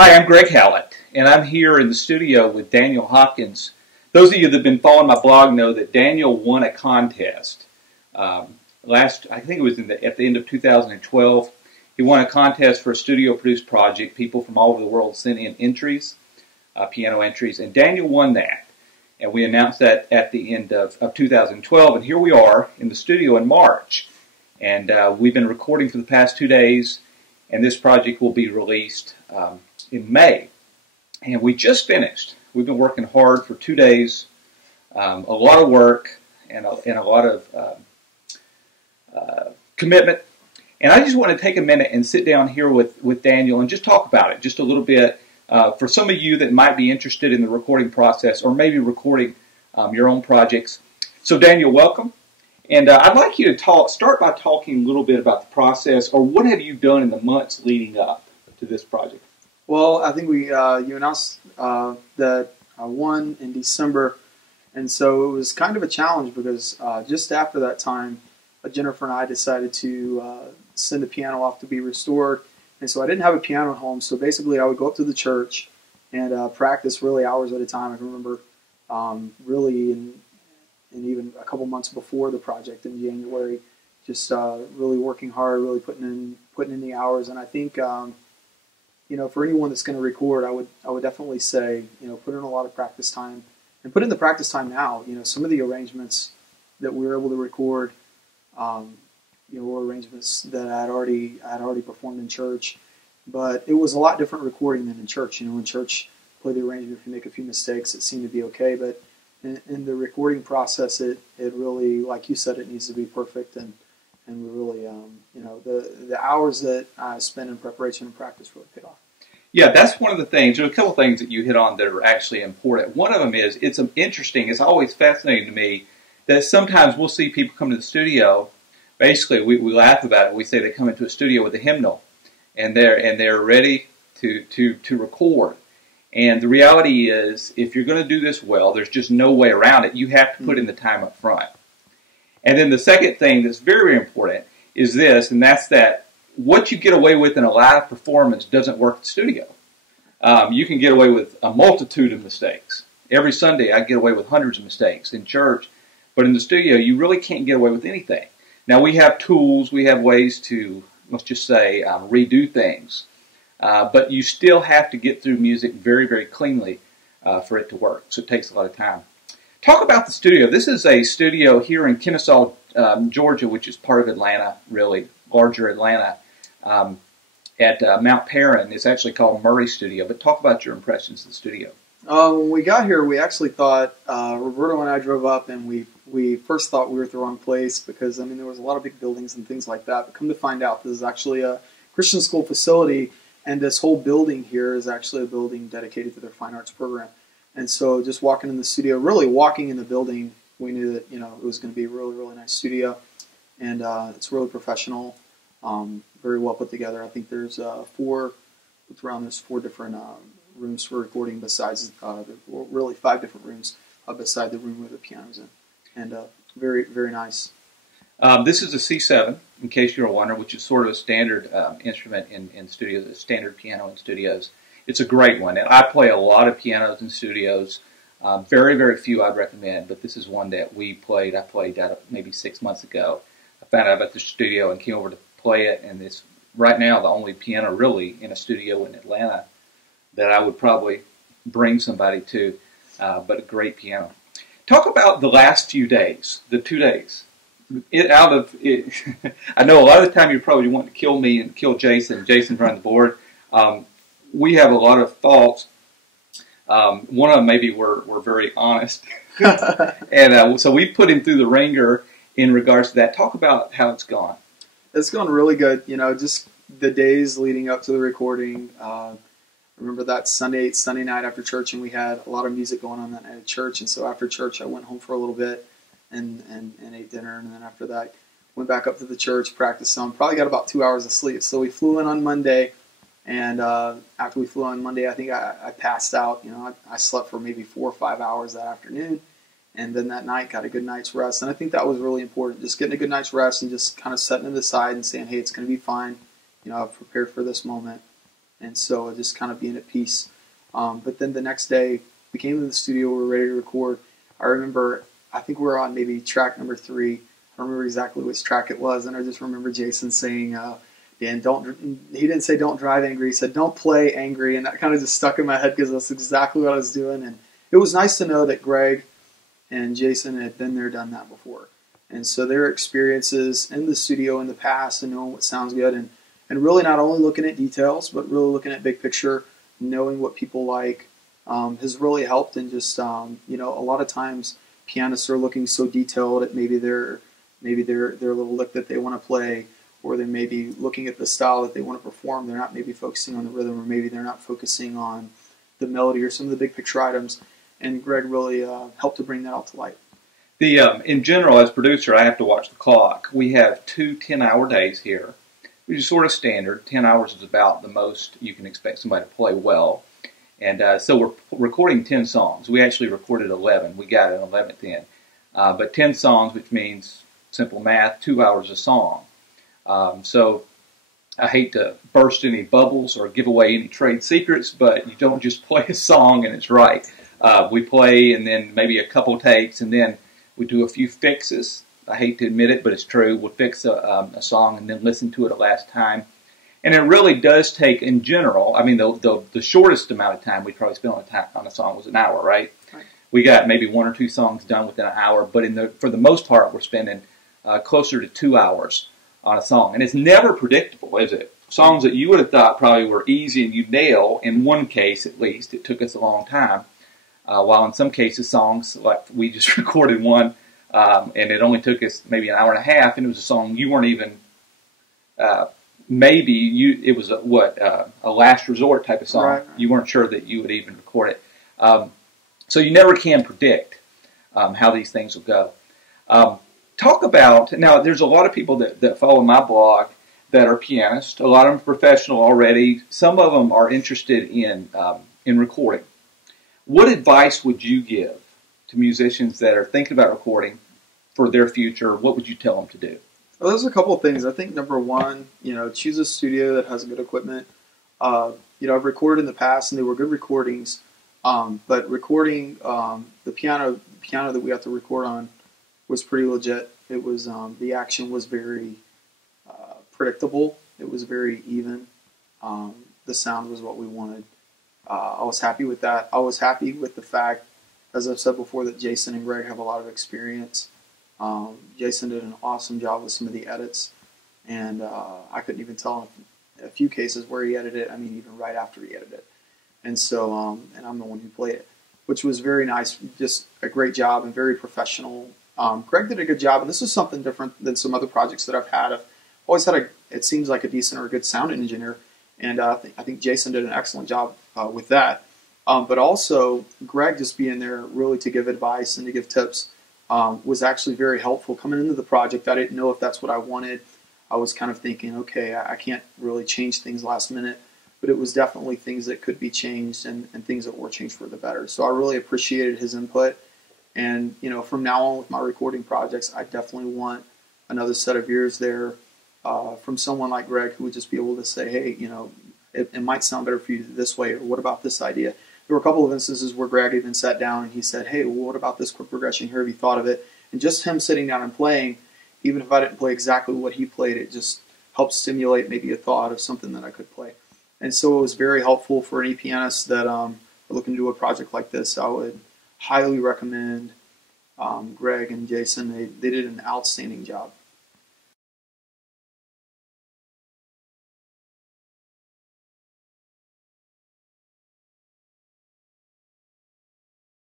Hi, I'm Greg Howlett, and I'm here in the studio with Daniel Hopkins. Those of you that have been following my blog know that Daniel won a contest. I think it was at the end of 2012. He won a contest for a studio-produced project. People from all over the world sent in entries, piano entries, and Daniel won that. And we announced that at the end of 2012, and here we are in the studio in March. And we've been recording for the past 2 days, and this project will be released in May. And we just finished. We've been working hard for 2 days, a lot of work and a lot of commitment. And I just want to take a minute and sit down here with Daniel and just talk about it just a little bit for some of you that might be interested in the recording process or maybe recording your own projects. So Daniel, welcome. And I'd like you to start by talking a little bit about the process, or what have you done in the months leading up to this project? Well, I think you announced that I won in December, and so it was kind of a challenge because just after that time, Jennifer and I decided to send the piano off to be restored, and so I didn't have a piano at home. So basically, I would go up to the church and practice really hours at a time. I can remember really in even a couple months before the project in January, just really working hard, really putting in the hours, and I think. For anyone that's going to record, I would definitely say, put in a lot of practice time, and put in the practice time now. Some of the arrangements that we were able to record, were arrangements that I had already performed in church, but it was a lot different recording than in church. In church, play the arrangement. If you make a few mistakes, it seemed to be okay, but in the recording process, it really, like you said, it needs to be perfect, and we really, the hours that I spent in preparation and practice really paid off. Yeah, that's one of the things. There's a couple of things that you hit on that are actually important. One of them is, it's interesting, it's always fascinating to me that sometimes we'll see people come to the studio. Basically, we laugh about it. We say they come into a studio with a hymnal, and they're ready to record. And the reality is, if you're going to do this well, there's just no way around it. You have to put in the time up front. And then the second thing that's very, very important is this, and that's that what you get away with in a live performance doesn't work at the studio. You can get away with a multitude of mistakes. Every Sunday I get away with hundreds of mistakes in church, but in the studio you really can't get away with anything. Now we have tools, we have ways to, let's just say, redo things, but you still have to get through music very, very cleanly for it to work, so it takes a lot of time. Talk about the studio. This is a studio here in Kennesaw, Georgia, which is part of Atlanta, really, larger Atlanta, at Mount Perrin. It's actually called Murray Studio. But talk about your impressions of the studio. When we got here, we actually thought, Roberto and I drove up, and we first thought we were at the wrong place because, there was a lot of big buildings and things like that. But come to find out, this is actually a Christian school facility, and this whole building here is actually a building dedicated to their fine arts program. And so just walking in the studio, really walking in the building, we knew that, it was going to be a really, really nice studio. And it's really professional, very well put together. I think there's four different rooms for recording besides, really 5 different rooms beside the room where the piano's in. And very, very nice. This is a C7, in case you're wondering, which is sort of a standard instrument in studios, a standard piano in studios. It's a great one, and I play a lot of pianos in studios. Very, very few I'd recommend, but this is one that I played that maybe 6 months ago. I found out about the studio and came over to play it, and it's right now the only piano really in a studio in Atlanta that I would probably bring somebody to, but a great piano. Talk about the last few days, the 2 days. I know a lot of the time you're probably wanting to kill me and kill Jason. Jason's running the board. We have a lot of thoughts. One of them maybe we're very honest. And so we put him through the ringer in regards to that. Talk about how it's gone. It's gone really good. Just the days leading up to the recording. I remember that Sunday night after church, and we had a lot of music going on that night at church. And so after church, I went home for a little bit and ate dinner. And then after that, went back up to the church, practiced some. Probably got about 2 hours of sleep. So we flew in on Monday. And after we flew on Monday, I think I passed out. I slept for maybe 4 or 5 hours that afternoon. And then that night, got a good night's rest. And I think that was really important, just getting a good night's rest and just kind of setting it aside and saying, hey, it's going to be fine. I've prepared for this moment. and so just kind of being at peace. But then the next day, we came to the studio, we were ready to record. I remember, I think we were on maybe track number 3. I don't remember exactly which track it was, and I just remember Jason saying, Dan, he didn't say don't drive angry, he said don't play angry, and that kind of just stuck in my head because that's exactly what I was doing. And it was nice to know that Greg and Jason had been there, done that before. And so their experiences in the studio in the past and knowing what sounds good, and really not only looking at details, but really looking at big picture, knowing what people like, has really helped. And just, a lot of times pianists are looking so detailed at maybe their little lick that they want to play, or they may be looking at the style that they want to perform. They're not maybe focusing on the rhythm, or maybe they're not focusing on the melody or some of the big picture items. And Greg really helped to bring that out to light. In general, as producer, I have to watch the clock. We have 2 10-hour days here, which is sort of standard. 10 hours is about the most you can expect somebody to play well. And so we're recording 10 songs. We actually recorded 11. We got an 11th in. But 10 songs, which means, simple math, 2 hours a song. So I hate to burst any bubbles or give away any trade secrets, but you don't just play a song and it's right. We play and then maybe a couple takes, and then we do a few fixes. I hate to admit it, but it's true. We'll fix a song and then listen to it a last time. And it really does take, in general, I mean, the shortest amount of time we probably spent on a song was an hour, right? Right. We got maybe 1 or 2 songs done within an hour, but for the most part, we're spending closer to 2 hours on a song. And it's never predictable, is it? Songs that you would have thought probably were easy and you'd nail, in one case at least, it took us a long time. While in some cases, songs, like we just recorded one, and it only took us maybe an hour and a half, and it was a song you weren't even, it was a last resort type of song. Right. You weren't sure that you would even record it. So you never can predict how these things will go. Talk about, now there's a lot of people that follow my blog that are pianists. A lot of them are professional already. Some of them are interested in recording. What advice would you give to musicians that are thinking about recording for their future? What would you tell them to do? Well, there's a couple of things. I think number one, choose a studio that has good equipment. I've recorded in the past and they were good recordings, but recording the piano that we had to record on was pretty legit. It was the action was very predictable. It was very even. The sound was what we wanted. I was happy with that. I was happy with the fact, as I've said before, that Jason and Greg have a lot of experience. Jason did an awesome job with some of the edits, and I couldn't even tell in a few cases where he edited it. I mean, even right after he edited it. And so, and I'm the one who played it, which was very nice. Just a great job and very professional. Greg did a good job, and this is something different than some other projects that I've had. I've always had it seems like a decent or a good sound engineer, and I think Jason did an excellent job with that. But also, Greg just being there really to give advice and to give tips was actually very helpful. Coming into the project, I didn't know if that's what I wanted. I was kind of thinking, okay, I can't really change things last minute, but it was definitely things that could be changed and things that were changed for the better. So I really appreciated his input. And, from now on with my recording projects, I definitely want another set of ears there from someone like Greg who would just be able to say, hey, it might sound better for you this way, or what about this idea? There were a couple of instances where Greg even sat down and he said, hey, well, what about this chord progression here? Have you thought of it? And just him sitting down and playing, even if I didn't play exactly what he played, it just helped stimulate maybe a thought of something that I could play. And so it was very helpful for any pianists that are looking to do a project like this. I would highly recommend Greg and Jason. They did an outstanding job.